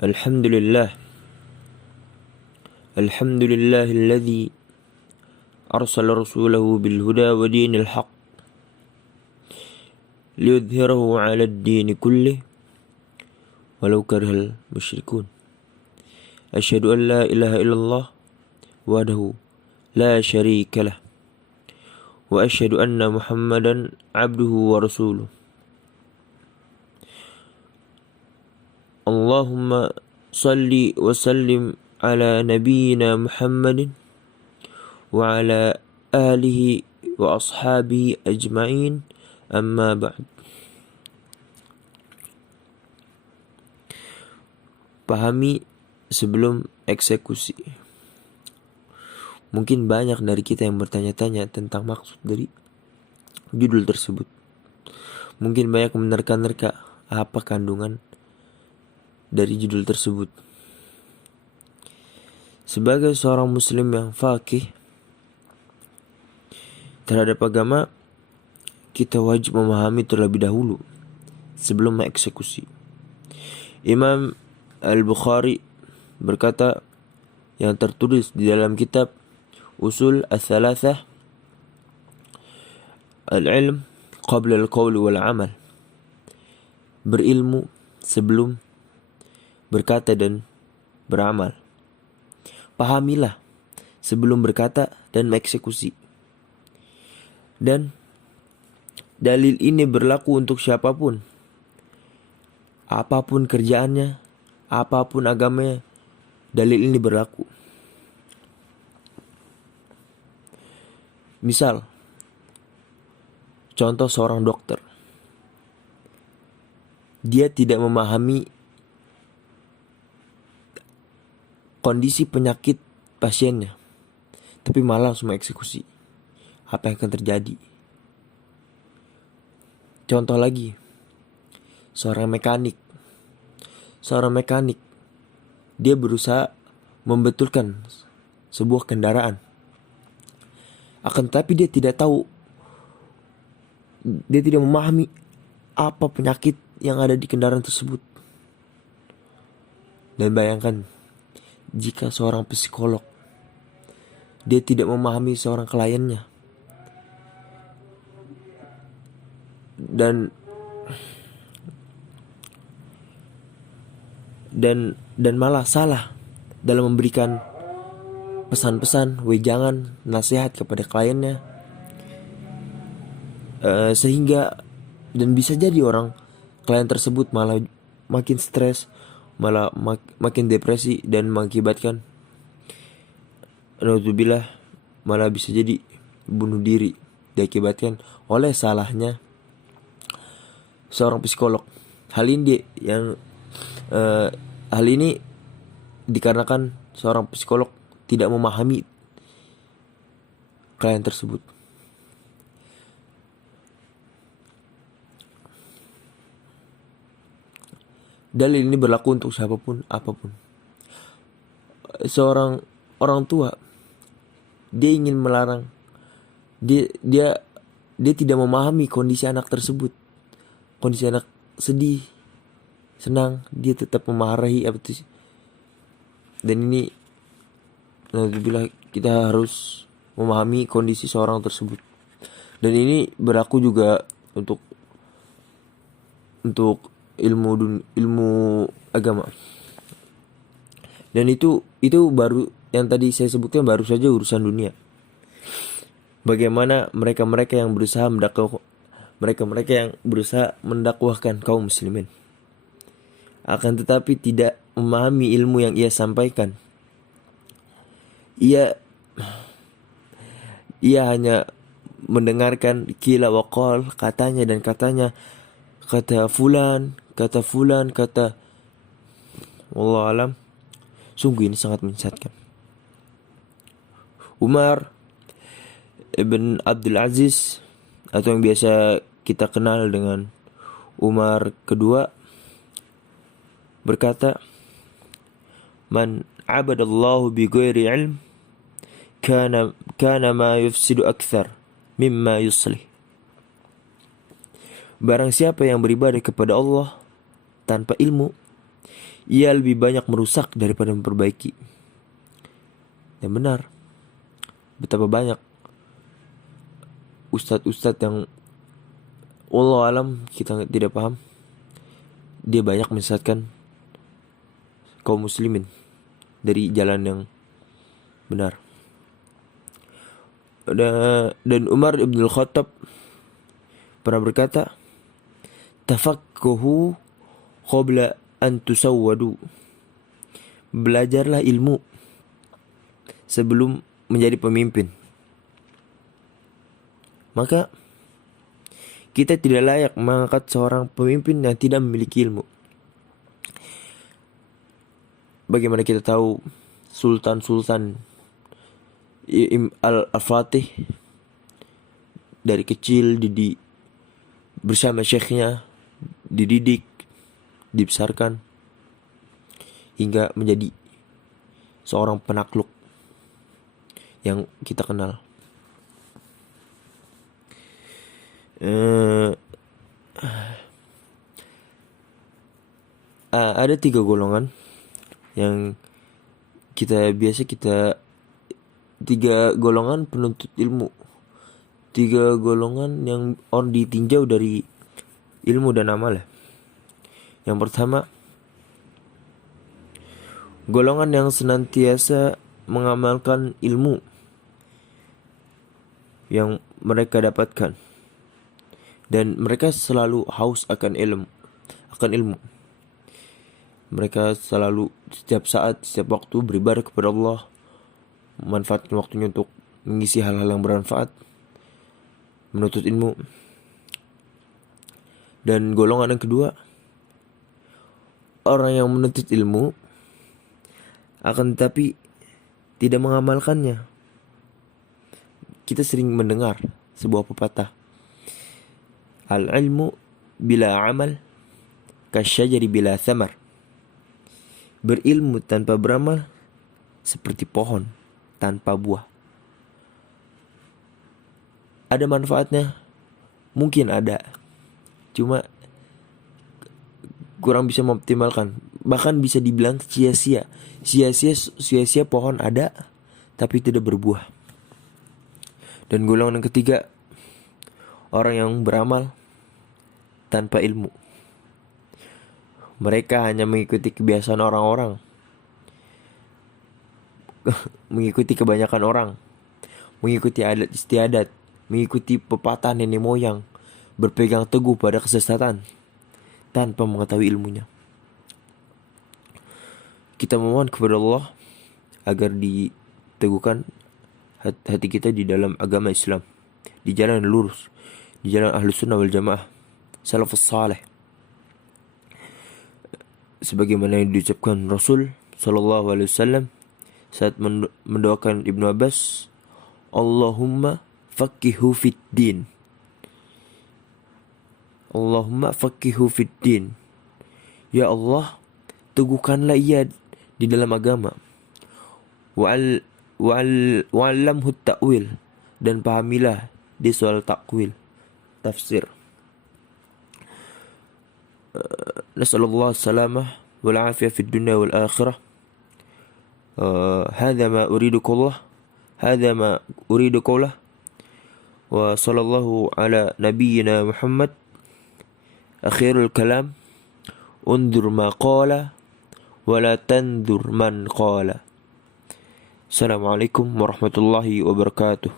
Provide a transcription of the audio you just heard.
Alhamdulillah. Alhamdulillahilladzi arsala rasulahu bil huda wa dinil haqq liyudhhirahu 'ala ad-din kullih walau karihal musyrikun. Asyhadu an la ilaha illallah wahdahu la syarika lah wa asyhadu anna Muhammadan 'abduhu wa rasuluh. Allahumma salli wa sallim ala nabiyyina Muhammadin wa ala alihi wa ashabihi ajma'in, amma ba'd. Pahami sebelum eksekusi. Mungkin banyak dari kita yang bertanya-tanya tentang maksud dari judul tersebut. Mungkin banyak menerka-nerka apa kandungan dari judul tersebut. Sebagai seorang muslim yang faqih terhadap agama, kita wajib memahami terlebih dahulu sebelum mengeksekusi. Imam Al-Bukhari berkata yang tertulis di dalam kitab Usul Ats-Tsalatsah, al-ilm qabla al-qawl wal amal. Berilmu sebelum berkata dan beramal. Pahamilah sebelum berkata dan mengeksekusi. Dan dalil ini berlaku untuk siapapun. Apapun kerjaannya, apapun agamanya, dalil ini berlaku. Misal, contoh seorang dokter. Dia tidak memahami kondisi penyakit pasiennya, tapi malah langsung mengeksekusi. Apa yang akan terjadi? Contoh lagi, seorang mekanik. Dia berusaha membetulkan sebuah kendaraan. Akan tetapi dia tidak tahu, dia tidak memahami apa penyakit yang ada di kendaraan tersebut. Dan bayangkan, jika seorang psikolog, dia tidak memahami seorang kliennya, dan malah salah dalam memberikan pesan-pesan, wejangan, nasihat kepada kliennya, sehingga dan bisa jadi klien tersebut malah makin stres, malah makin depresi dan mengakibatkan naudzubillah malah bisa jadi bunuh diri diakibatkan oleh salahnya seorang psikolog. Hal ini dikarenakan seorang psikolog tidak memahami klien tersebut. Dalil ini berlaku untuk siapapun, apapun. Seorang orang tua, dia ingin melarang, dia tidak memahami kondisi anak tersebut. Kondisi anak sedih, senang, dia tetap memarahi apa itu. Dan ini, alhamdulillah, kita harus memahami kondisi seorang tersebut. Dan ini berlaku juga untuk ilmu agama. Dan itu baru yang tadi saya sebutkan baru saja urusan dunia. Bagaimana mereka yang berusaha mendakwahkan kaum muslimin, akan tetapi tidak memahami ilmu yang ia sampaikan. Ia hanya mendengarkan qila wa qal, katanya dan katanya, kata fulan, kata wallahu alam. Sungguh ini sangat menyesatkan. Umar ibn Abdul Aziz, atau yang biasa kita kenal dengan Umar kedua, berkata, man abadallahu bi ghairi ilm kana ma yufsidu akthar mimma yuslih. Barang siapa yang beribadah kepada Allah tanpa ilmu, ia lebih banyak merusak daripada memperbaiki. Dan benar, betapa banyak ustadz-ustadz yang wallahu alam kita tidak paham, dia banyak menyesatkan kaum muslimin dari jalan yang benar. Dan Umar ibn al-Khattab pernah berkata, tafaqquhu qabla an tusawwadu. Belajarlah ilmu sebelum menjadi pemimpin. Maka kita tidak layak mengangkat seorang pemimpin yang tidak memiliki ilmu. Bagaimana kita tahu sultan-sultan Al-Fatih dari kecil bersama syekhnya, dididik, dibesarkan hingga menjadi seorang penakluk yang kita kenal. Ada 3 golongan yang kita 3 golongan penuntut ilmu, 3 golongan yang ditinjau dari ilmu dan amal. Yang pertama, golongan yang senantiasa mengamalkan ilmu yang mereka dapatkan, dan mereka selalu haus akan ilmu. Mereka selalu setiap saat, setiap waktu beribadah kepada Allah, memanfaatkan waktunya untuk mengisi hal-hal yang bermanfaat, menuntut ilmu. Dan golongan yang kedua, orang yang menuntut ilmu akan tetapi tidak mengamalkannya. Kita sering mendengar sebuah pepatah, al-ilmu bila amal kasyajari bila thamar. Berilmu tanpa beramal seperti pohon tanpa buah. Ada manfaatnya? Mungkin ada, cuma kurang bisa mengoptimalkan. Bahkan bisa dibilang sia-sia. Sia-sia pohon ada tapi tidak berbuah. Dan golongan yang ketiga, orang yang beramal tanpa ilmu. Mereka hanya mengikuti kebiasaan orang-orang, mengikuti kebanyakan orang, mengikuti adat istiadat, mengikuti pepatah nenek moyang, berpegang teguh pada kesesatan tanpa mengetahui ilmunya. Kita memohon kepada Allah agar diteguhkan hati kita di dalam agama Islam, di jalan lurus, di jalan Ahlus Sunnah wal Jamaah, salafus saleh, sebagaimana yang diucapkan Rasul sallallahu alaihi wasallam saat mendoakan Ibnu Abbas, Allahumma faqihu fid din. Allahumma faqihu fid din. Ya Allah, teguhkanlah ia di dalam agama. Wa'allamhu ta'wil, dan pahamilah dia soal takwil, tafsir. Nasallallahu salamah wal afiyah fid dunya wal akhirah. Hadza ma uridu qawlah, wa sallallahu ala nabiyyina Muhammad. Akhirul kalam, undur ma qala wa la tandur man qala. Assalamualaikum warahmatullahi wabarakatuh.